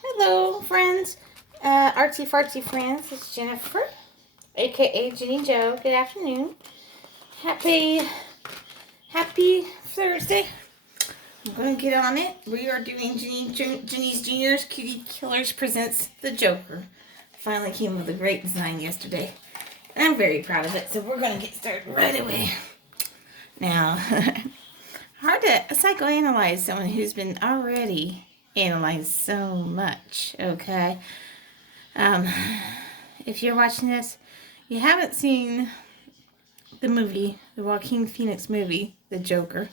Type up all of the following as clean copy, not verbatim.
Hello, friends. Artsy fartsy friends. It's Jennifer, aka Jenny Joe. Good afternoon. Happy Thursday. I'm gonna get on it. We are doing Jenny's Junior's Cutie Killers presents the Joker. Finally came with a great design yesterday, and I'm very proud of it. So we're gonna get started right away. Now, hard to psychoanalyze someone who's been already analyzed so much. Okay. Um, if you're watching this, you haven't seen the movie, the Joaquin Phoenix movie, The Joker,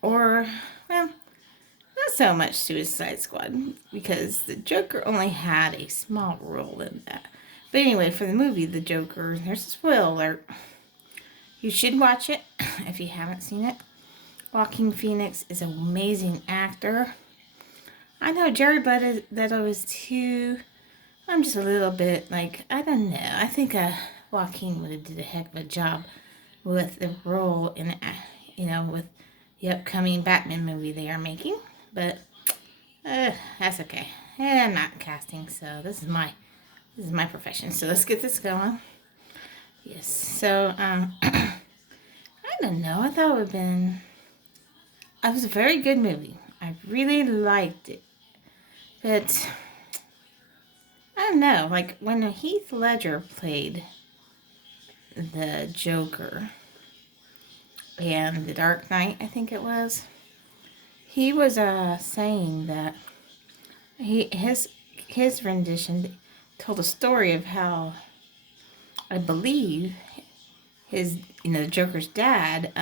or, well, not so much Suicide Squad, because the Joker only had a small role in that. But anyway, for the movie, The Joker, there's a spoiler alert. You should watch it if you haven't seen it. Joaquin Phoenix is an amazing actor. I know Jared Leto is too. I'm just a little bit like, I don't know. I think Joaquin would have did a heck of a job with the role in, with the upcoming Batman movie they are making. But that's okay. I'm not casting, so this is my profession. So let's get this going. Yes. So I don't know. I thought it would have been. It was a very good movie. I really liked it, but I don't know. Like when Heath Ledger played the Joker and The Dark Knight, I think it was. He was saying that his rendition told a story of how, I believe, the Joker's dad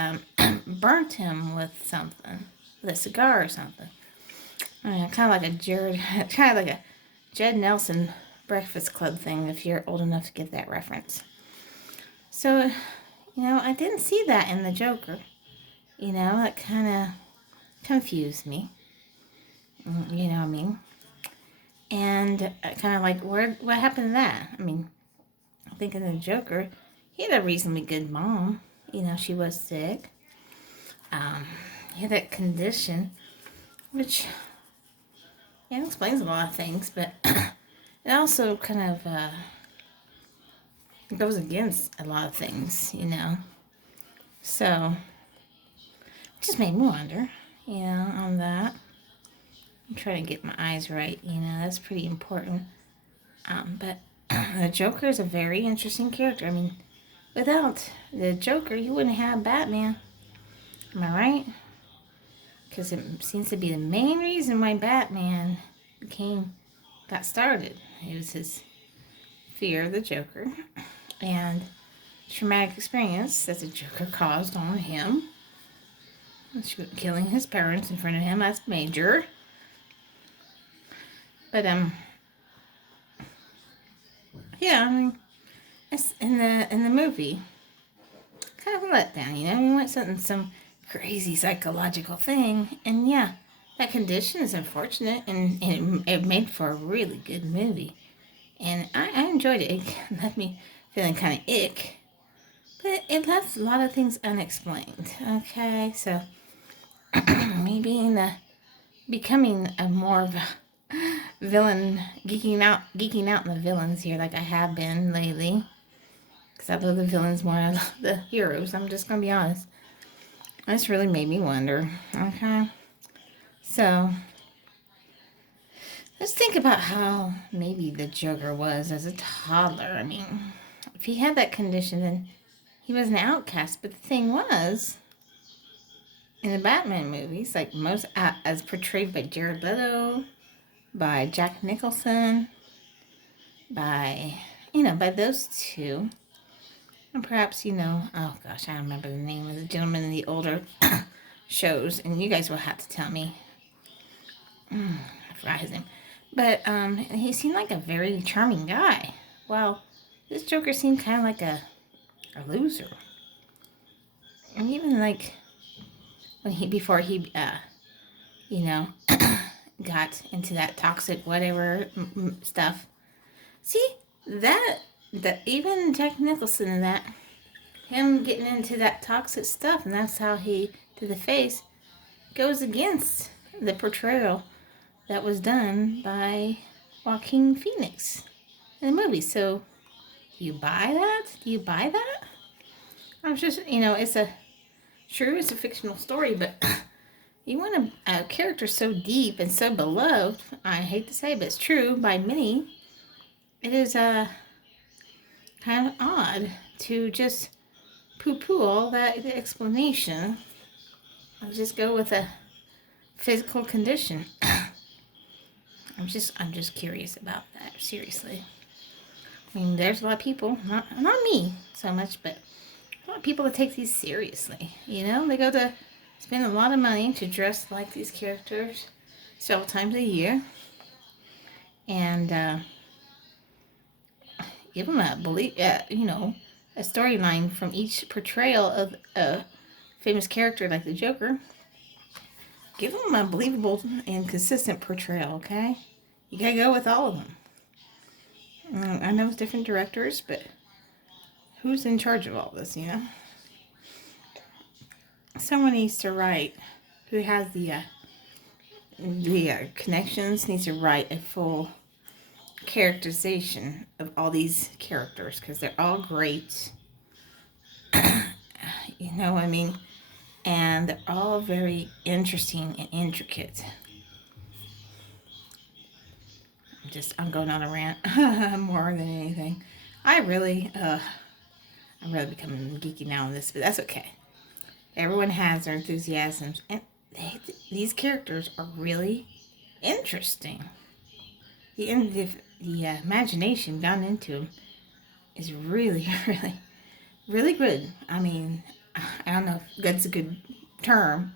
burnt him with something, with a cigar or something. Kind of like a Jed Nelson Breakfast Club thing, if you're old enough to get that reference. So, I didn't see that in the Joker. It kind of confused me. You know what I mean? And kind of like, what happened to that? I mean, I think in the Joker, he had a reasonably good mom. She was sick. He had that condition, which explains a lot of things, but it also kind of goes against a lot of things, So, it just made me wonder, on that. I'm trying to get my eyes right, that's pretty important. But the Joker is a very interesting character. I mean, without the Joker, you wouldn't have Batman. Am I right? Because it seems to be the main reason why Batman got started. It was his fear of the Joker and traumatic experience that the Joker caused on him. Killing his parents in front of him, that's major. But yeah, I mean, it's in the movie, kind of a letdown. We went some crazy psychological thing, and yeah, that condition is unfortunate, and it made for a really good movie, and I enjoyed it. It left me feeling kind of ick, but it left a lot of things unexplained. Okay, so me becoming a more of a villain, geeking out in the villains here, like I have been lately, because I love the villains more than I love the heroes. I'm just gonna be honest. This really made me wonder. Okay, so let's think about how maybe the Joker was as a toddler. I mean, if he had that condition, then he was an outcast. But the thing was, in the Batman movies, like most as portrayed by Jared Leto, by Jack Nicholson, by those two, and perhaps oh gosh, I don't remember the name of the gentleman in the older shows, and you guys will have to tell me. I forgot his name, but he seemed like a very charming guy. Well, this Joker seemed kind of like a loser, and even like before he got into that toxic whatever stuff. See that even Jack Nicholson and that, him getting into that toxic stuff, and that's how he to the face goes against the portrayal that was done by Joaquin Phoenix in the movie. So, do you buy that? Do you buy that? I was just, it's it's a fictional story, but you want a character so deep and so beloved, I hate to say it, but it's true by many, it is kind of odd to just poo-poo all that explanation. I'll just go with a physical condition. I'm just curious about that, seriously. I mean, there's a lot of people, not me so much, but a lot of people that take these seriously. They go to spend a lot of money to dress like these characters several times a year, and give them a a storyline from each portrayal of a famous character like the Joker. Give them a believable and consistent portrayal, okay? You gotta go with all of them. I know it's different directors, but who's in charge of all this, Someone needs to write, who has the connections, needs to write a full characterization of all these characters, because they're all great. And they're all very interesting and intricate. I'm going on a rant more than anything. I'm really becoming geeky now on this, but that's okay. Everyone has their enthusiasms, and these characters are really interesting. The imagination gone into them is really, really, really good. I mean, I don't know if good's a good term,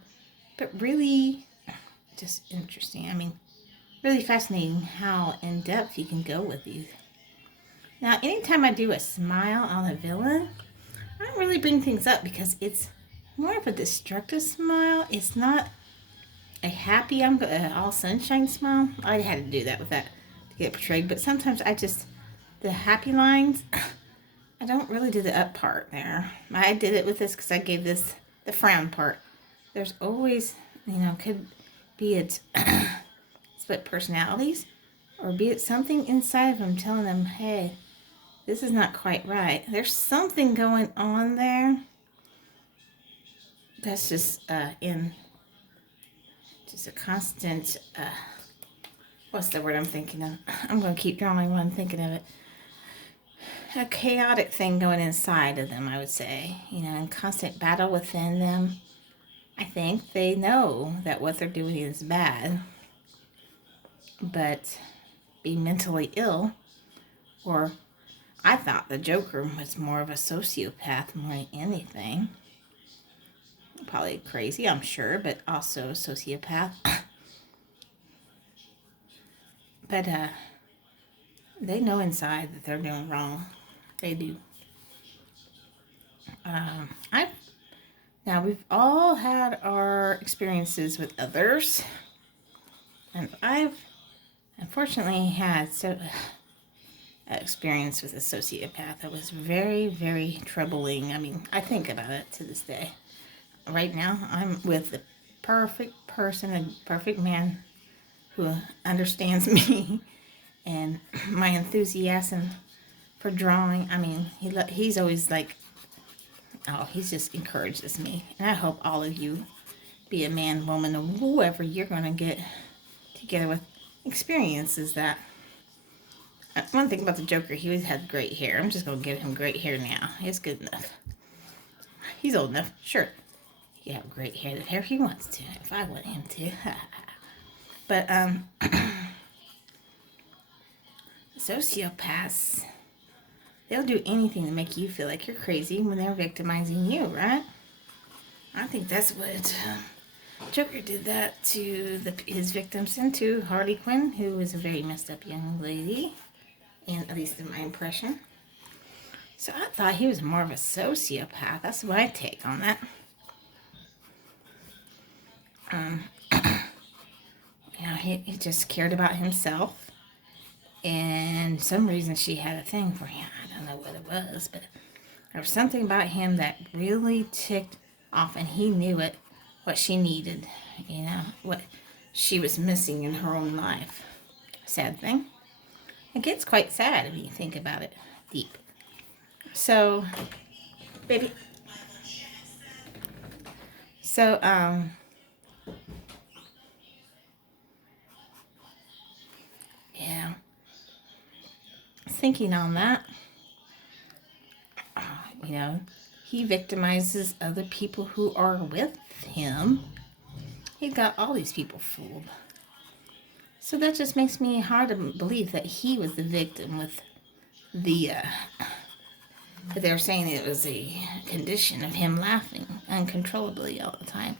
but really just interesting. I mean, really fascinating how in depth you can go with these. Now, anytime I do a smile on a villain, I don't really bring things up because it's more of a destructive smile. It's not a happy, all sunshine smile. I had to do that with that to get portrayed, but sometimes the happy lines, I don't really do the up part there. I did it with this because I gave this the frown part. There's always, could be it split personalities, or be it something inside of them telling them, hey, this is not quite right. There's something going on there that's just in just a constant, what's the word I'm thinking of? I'm going to keep drawing while I'm thinking of it. A chaotic thing going inside of them, I would say. In constant battle within them. I think they know that what they're doing is bad. But being mentally ill, or I thought the Joker was more of a sociopath more than anything. Probably crazy, I'm sure, but also a sociopath. But they know inside that they're doing wrong. They do. Now we've all had our experiences with others, and I've unfortunately had experience with a sociopath that was very, very troubling. I mean, I think about it to this day. Right now, I'm with the perfect person, a perfect man who understands me and my enthusiasm for drawing. I mean, he's always like, he's just encourages me. And I hope all of you, be a man, woman, or whoever you're going to get together with, experiences that. One thing about the Joker, he always had great hair. I'm just going to give him great hair now. It's good enough. He's old enough, sure. He can have great hair if he wants to, if I want him to. But, sociopaths, they'll do anything to make you feel like you're crazy when they're victimizing you, right? I think that's what Joker did that to his victims, and to Harley Quinn, who was a very messed up young lady, and at least in my impression. So I thought he was more of a sociopath. That's my take on that. He just cared about himself. And some reason she had a thing for him. I don't know what it was, but there was something about him that really ticked off, and he knew it, what she needed, what she was missing in her own life. Sad thing. It gets quite sad if you think about it deep. So, baby. So, yeah. Thinking on that, you know, he victimizes other people who are with him. He got all these people fooled. So that just makes me hard to believe that he was the victim with the, that they were saying it was a condition of him laughing uncontrollably all the time.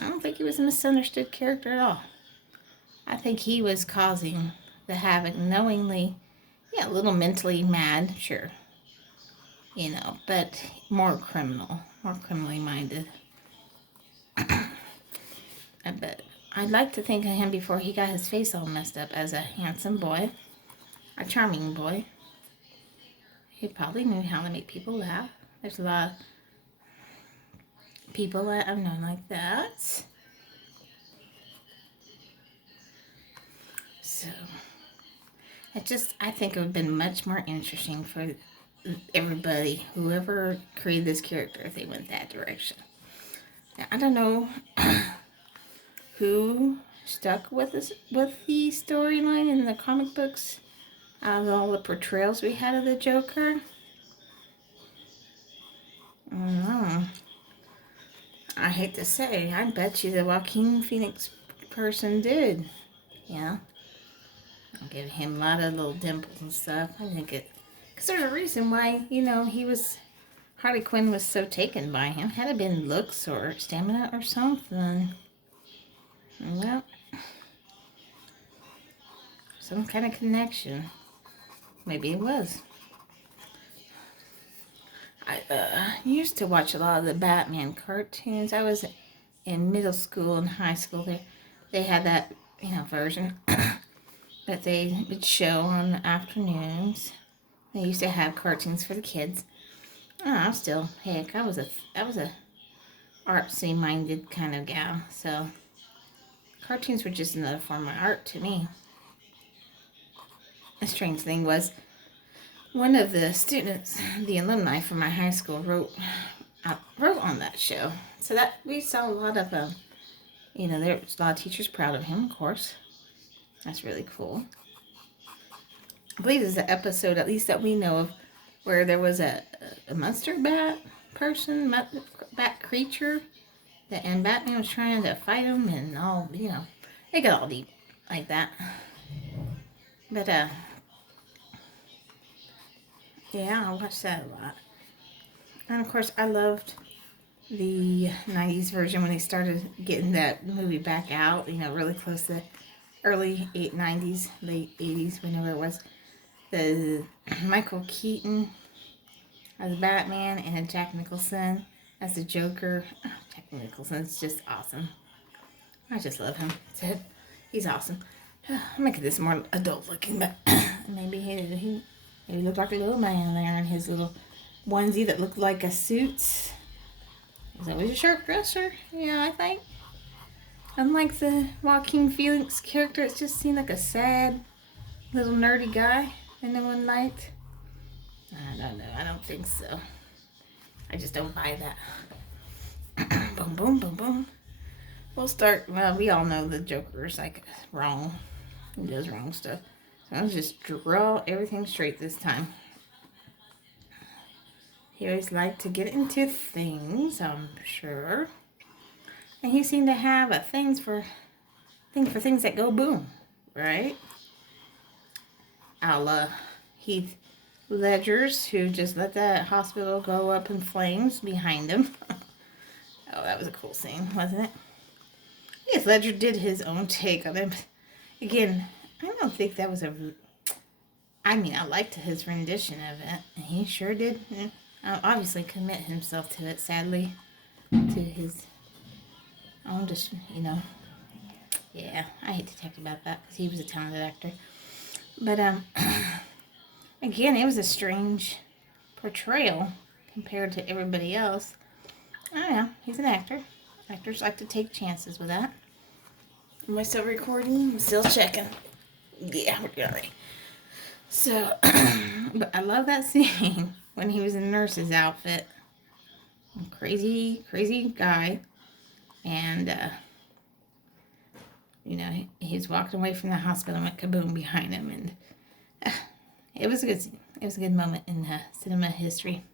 I don't think he was a misunderstood character at all. I think he was causing the havoc knowingly. Yeah, a little mentally mad, sure. You know, but more criminally minded. But I'd like to think of him before he got his face all messed up as a handsome boy, a charming boy. He probably knew how to make people laugh. There's a lot of people that I've known like that. So, I think it would have been much more interesting for everybody, whoever created this character, if they went that direction. Now, I don't know who stuck with the storyline in the comic books out of all the portrayals we had of the Joker. I don't know. I hate to say, I bet you the Joaquin Phoenix person did. Yeah. I'll give him a lot of little dimples and stuff. I think it, because there's a reason why, Harley Quinn was so taken by him. Had it been looks or stamina or something. Well, some kind of connection. Maybe it was. I used to watch a lot of the Batman cartoons. I was in middle school and high school. They had that, version that they would show on the afternoons. They used to have cartoons for the kids. Oh, I was a artsy minded kind of gal. So cartoons were just another form of art to me. A strange thing was, one of the students, the alumni from my high school, wrote on that show. So that we saw a lot of, there was a lot of teachers proud of him, of course. That's really cool. I believe there's an episode, at least that we know of, where there was a monster bat bat creature, and Batman was trying to fight him, and all, they got all deep like that. But, yeah, I watched that a lot. And of course, I loved the 90s version when they started getting that movie back out, really close to early 90s, late 80s, whenever it was. The Michael Keaton as Batman and Jack Nicholson as the Joker. Oh, Jack Nicholson's just awesome. I just love him. He's awesome. I'm making this more adult looking, but maybe he looked like a little man there in his little onesie that looked like a suit. He's always a sharp dresser, I think. Unlike the Joaquin Phoenix character, it just seemed like a sad little nerdy guy that no one liked. I don't know. I don't think so. I just don't buy that. Boom, boom, boom, boom. Well, we all know the Joker's wrong. He does wrong stuff. So I'll just draw everything straight this time. He always liked to get into things, I'm sure. And he seemed to have a thing for things that go boom, right? Heath Ledger's, who just let that hospital go up in flames behind him. Oh, that was a cool scene, wasn't it? Heath Ledger did his own take on it. But again, I don't think that was I liked his rendition of it. He sure did. Obviously commit himself to it, sadly. To his own, Yeah, I hate to talk about that because he was a talented actor. But, again, it was a strange portrayal compared to everybody else. I don't know. He's an actor. Actors like to take chances with that. Am I still recording? I'm still checking. Yeah, we're good. So, but I love that scene when he was in nurse's outfit. Crazy, crazy guy. And, he was walking away from the hospital and went kaboom behind him. And it was a good scene. It was a good moment in cinema history.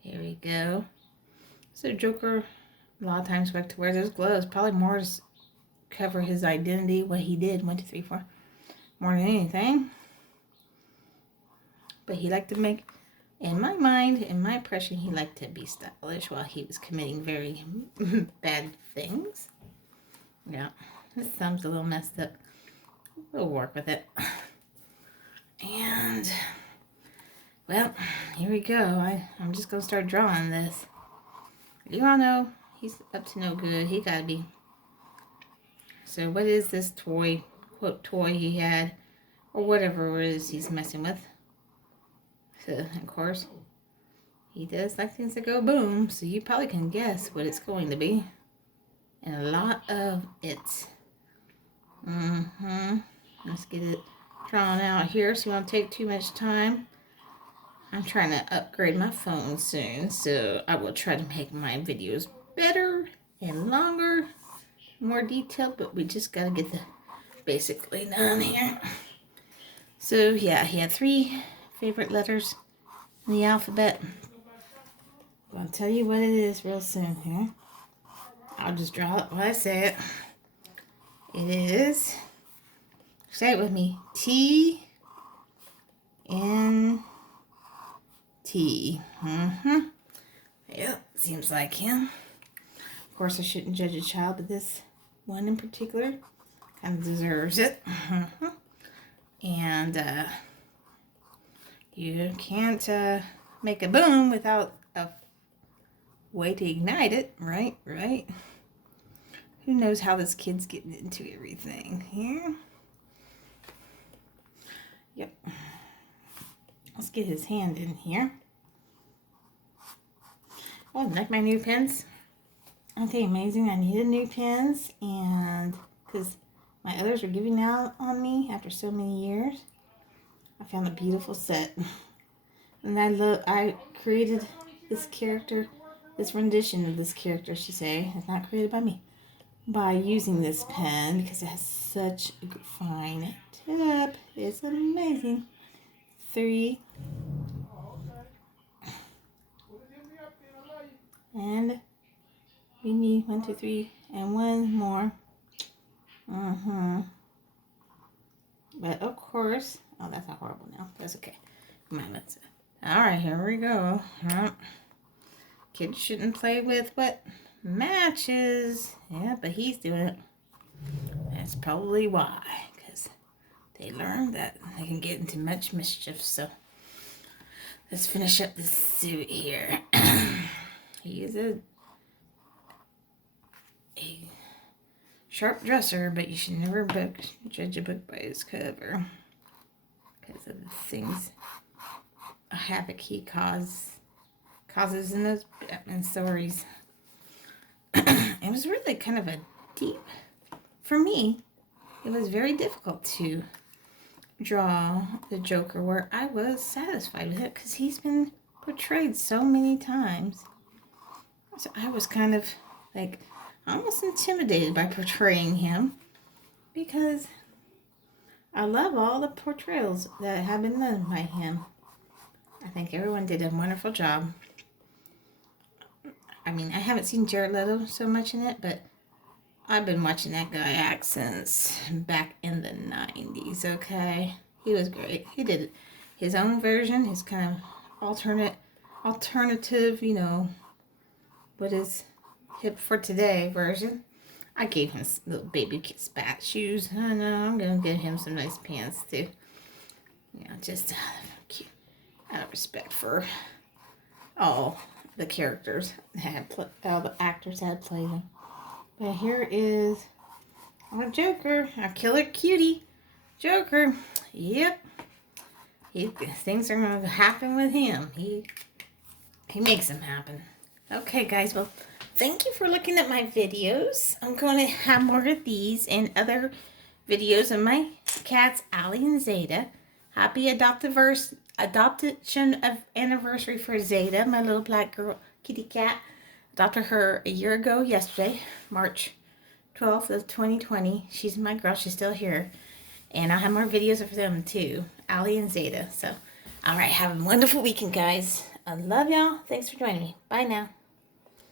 Here we go. So Joker, a lot of times, liked to wear those gloves. Probably more to cover his identity, what he did, 1, 2, 3, 4, more than anything. But he liked to make, in my mind, in my impression, he liked to be stylish while he was committing very bad things. Yeah, his thumb's a little messed up. We'll work with it. And, well, here we go. I'm just going to start drawing this. You all know he's up to no good. He got to be. So what is this toy, quote, toy he had, or whatever it is he's messing with? So, of course, he does like things to go boom, so you probably can guess what it's going to be. And a lot of it. Let's get it drawn out here so you won't take too much time. I'm trying to upgrade my phone soon, so I will try to make my videos better and longer, more detailed, but we just got to get the basically done here. So, yeah, he had 3 favorite letters in the alphabet. I'll tell you what it is real soon here. I'll just draw it when I say it. It is, say it with me, T, N, T. Yep, seems like him. Of course, I shouldn't judge a child, but this one in particular kind of deserves it. And you can't make a boom without a way to ignite it, right? Who knows how this kid's getting into everything here? Yep. Let's get his hand in here. Oh, like my new pens? Aren't they amazing? I needed new pens, and because my others were giving out on me after so many years, I found a beautiful set. And I created this character, this rendition of this character, she say. It's not created by me. By using this pen, because it has such a fine tip. It's amazing. 3. And we need 1, 2, 3, and 1 more. But of course, oh, that's not horrible now. That's okay. That's it. All right, here we go. Kids shouldn't play with what matches. Yeah, but he's doing it. That's probably why, because they learned that they can get into much mischief. So let's finish up this suit here. He is a sharp dresser, but you should never judge a book by its cover because of the things, a havoc he causes in those Batman stories. It was really kind of a deep, for me, it was very difficult to draw the Joker where I was satisfied with it because he's been portrayed so many times. So I was kind of like almost intimidated by portraying him because I love all the portrayals that have been done by him. I think everyone did a wonderful job. I mean, I haven't seen Jared Leto so much in it, but I've been watching that guy act since back in the 90s, okay? He was great. He did his own version, his kind of alternative, what is hip for today version. I gave him little baby spat shoes. I know, I'm going to give him some nice pants too. Just out of respect for all the characters all the actors had played them. But here is our Joker, our killer cutie Joker. Yep, things are going to happen with him. He makes them happen. Okay, guys. Well, thank you for looking at my videos. I'm going to have more of these and other videos of my cats, Allie and Zeta. Happy adoption of anniversary for Zeta, my little black girl kitty cat. Adopted her a year ago yesterday, March 12th of 2020. She's my girl. She's still here. And I'll have more videos of them too, Allie and Zeta. So, all right, have a wonderful weekend, guys. I love y'all. Thanks for joining me. Bye now.